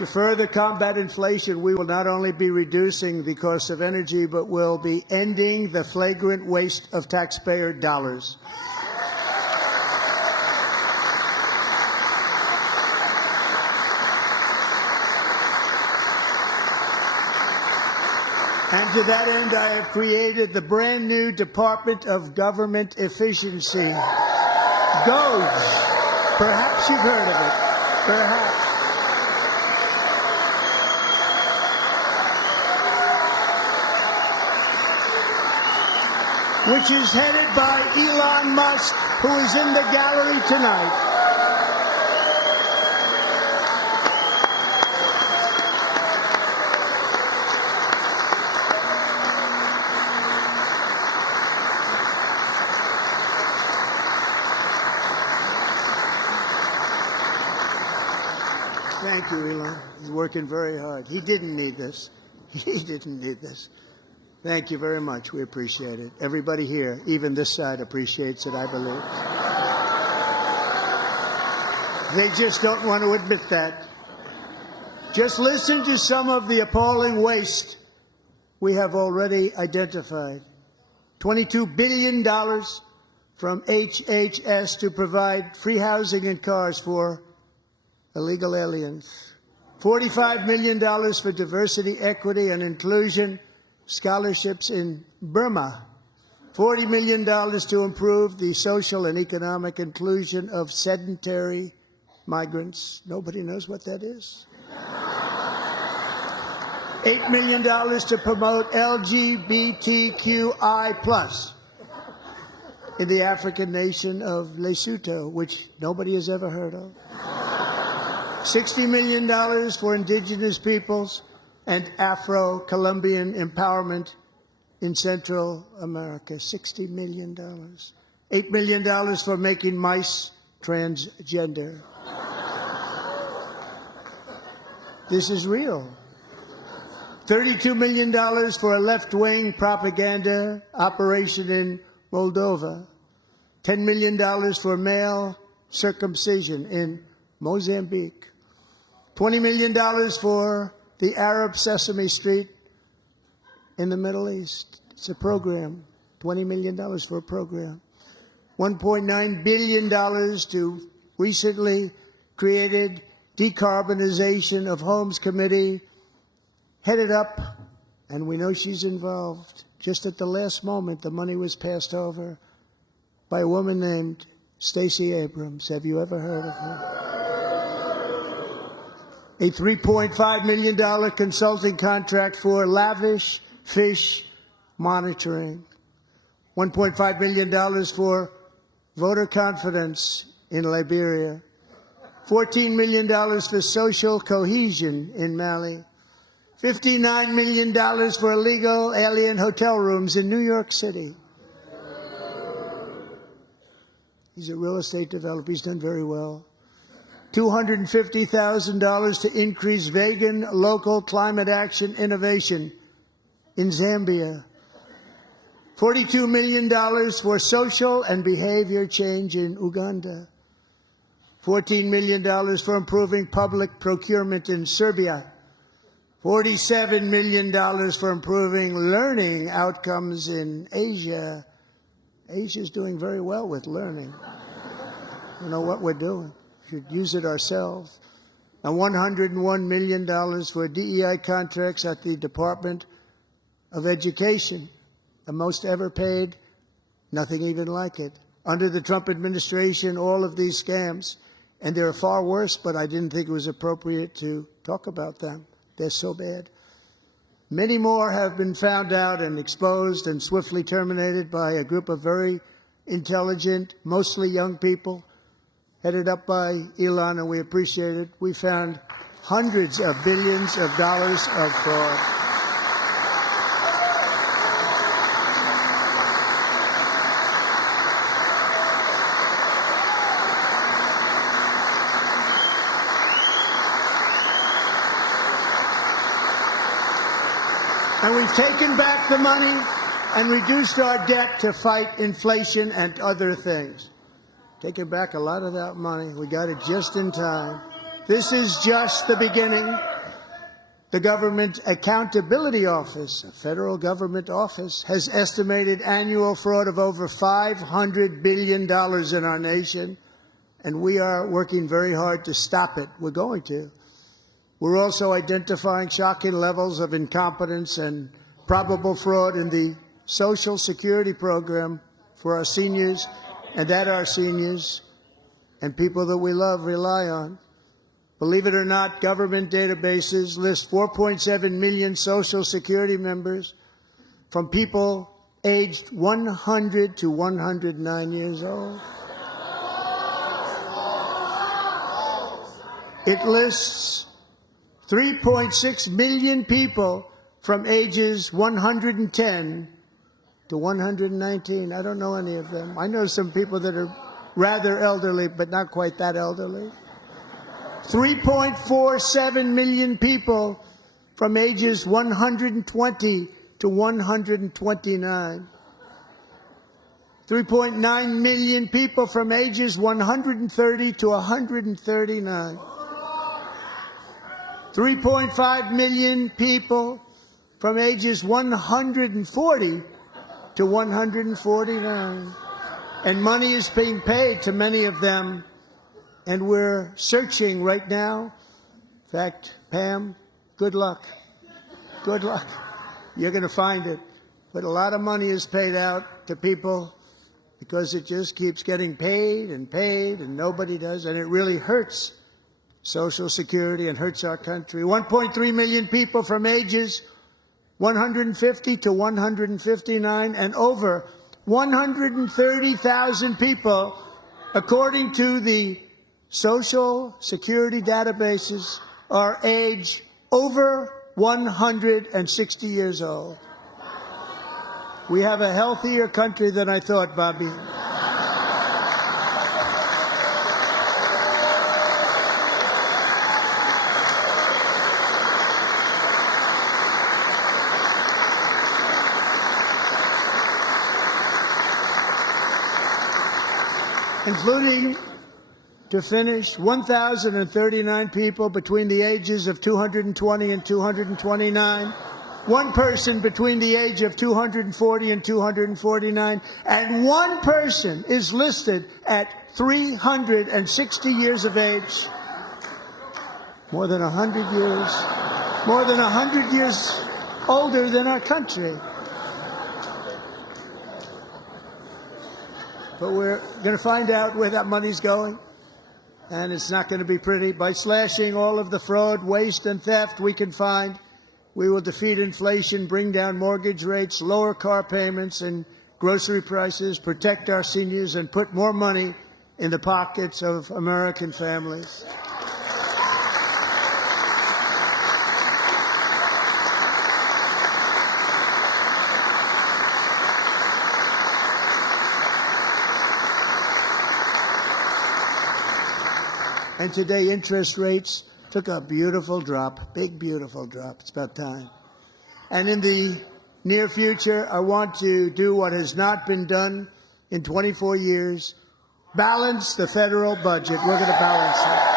To further combat inflation, we will not only be reducing the cost of energy, but will be ending the flagrant waste of taxpayer dollars. And to that end, I have created the brand new Department of Government Efficiency, DOGE. Perhaps you've heard of it. Perhaps. Which is headed by Elon Musk, who is in the gallery tonight. Thank you, Elon. He's working very hard. He didn't need this. He didn't need this. Thank you very much. We appreciate it. Everybody here, even this side, appreciates it, I believe. They just don't want to admit that. Just listen to some of the appalling waste we have already identified. $22 billion from HHS to provide free housing and cars for illegal aliens. $45 million for diversity, equity, and inclusion scholarships in Burma. $40 million to improve the social and economic inclusion of sedentary migrants. Nobody knows what that is. $8 million to promote LGBTQI+ in the African nation of Lesotho, which nobody has ever heard of. $60 million for indigenous peoples and Afro-Colombian empowerment in Central America. $60 million. $8 million for making mice transgender. This is real. $32 million for a left-wing propaganda operation in Moldova. $10 million for male circumcision in Mozambique. $20 million for the Arab Sesame Street in the Middle East. It's a program. $20 million for a program. $1.9 billion to recently created Decarbonization of Homes Committee, headed up, and we know she's involved. Just at the last moment, the money was passed over by a woman named Stacey Abrams. Have you ever heard of her? A $3.5 million consulting contract for lavish fish monitoring. $1.5 million for voter confidence in Liberia. $14 million for social cohesion in Mali. $59 million for illegal alien hotel rooms in New York City. He's a real estate developer. He's done very well. $250,000 to increase vegan local climate action innovation in Zambia. $42 million for social and behavior change in Uganda. $14 million for improving public procurement in Serbia. $47 million for improving learning outcomes in Asia. Asia's doing very well with learning. You know what we're doing. Should use it ourselves. And $101 million for DEI contracts at the Department of Education, the most ever paid, nothing even like it. Under the Trump administration, all of these scams, and they're far worse, but I didn't think it was appropriate to talk about them. They're so bad. Many more have been found out and exposed and swiftly terminated by a group of very intelligent, mostly young people, headed up by Elon, and we appreciate it. We found hundreds of billions of dollars of fraud. And we've taken back the money and reduced our debt to fight inflation and other things. Taking back a lot of that money. We got it just in time. This is just the beginning. The Government Accountability Office, a federal government office, has estimated annual fraud of over $500 billion in our nation, and we are working very hard to stop it. We're going to. We're also identifying shocking levels of incompetence and probable fraud in the Social Security program for our seniors and that our seniors and people that we love rely on. Believe it or not, government databases list 4.7 million Social Security members from people aged 100 to 109 years old. It lists 3.6 million people from ages 110 to 119. I don't know any of them. I know some people that are rather elderly, but not quite that elderly. 3.47 million people from ages 120 to 129. 3.9 million people from ages 130 to 139. 3.5 million people from ages 140 to 149. And money is being paid to many of them. And we're searching right now. In fact, Pam, good luck. Good luck. You're going to find it. But a lot of money is paid out to people because it just keeps getting paid, and nobody does. And it really hurts Social Security and hurts our country. 1.3 million people from ages 150 to 159, and over 130,000 people, according to the Social Security databases, are age over 160 years old. We have a healthier country than I thought, Bobby. Including, to finish, 1,039 people between the ages of 220 and 229, one person between the age of 240 and 249, and one person is listed at 360 years of age. More than 100 years older than our country. But we're going to find out where that money's going, and it's not going to be pretty. By slashing all of the fraud, waste, and theft we can find, we will defeat inflation, bring down mortgage rates, lower car payments and grocery prices, protect our seniors, and put more money in the pockets of American families. And today, interest rates took a beautiful drop, big, beautiful drop. It's about time. And in the near future, I want to do what has not been done in 24 years, balance the federal budget. We're going to balance it.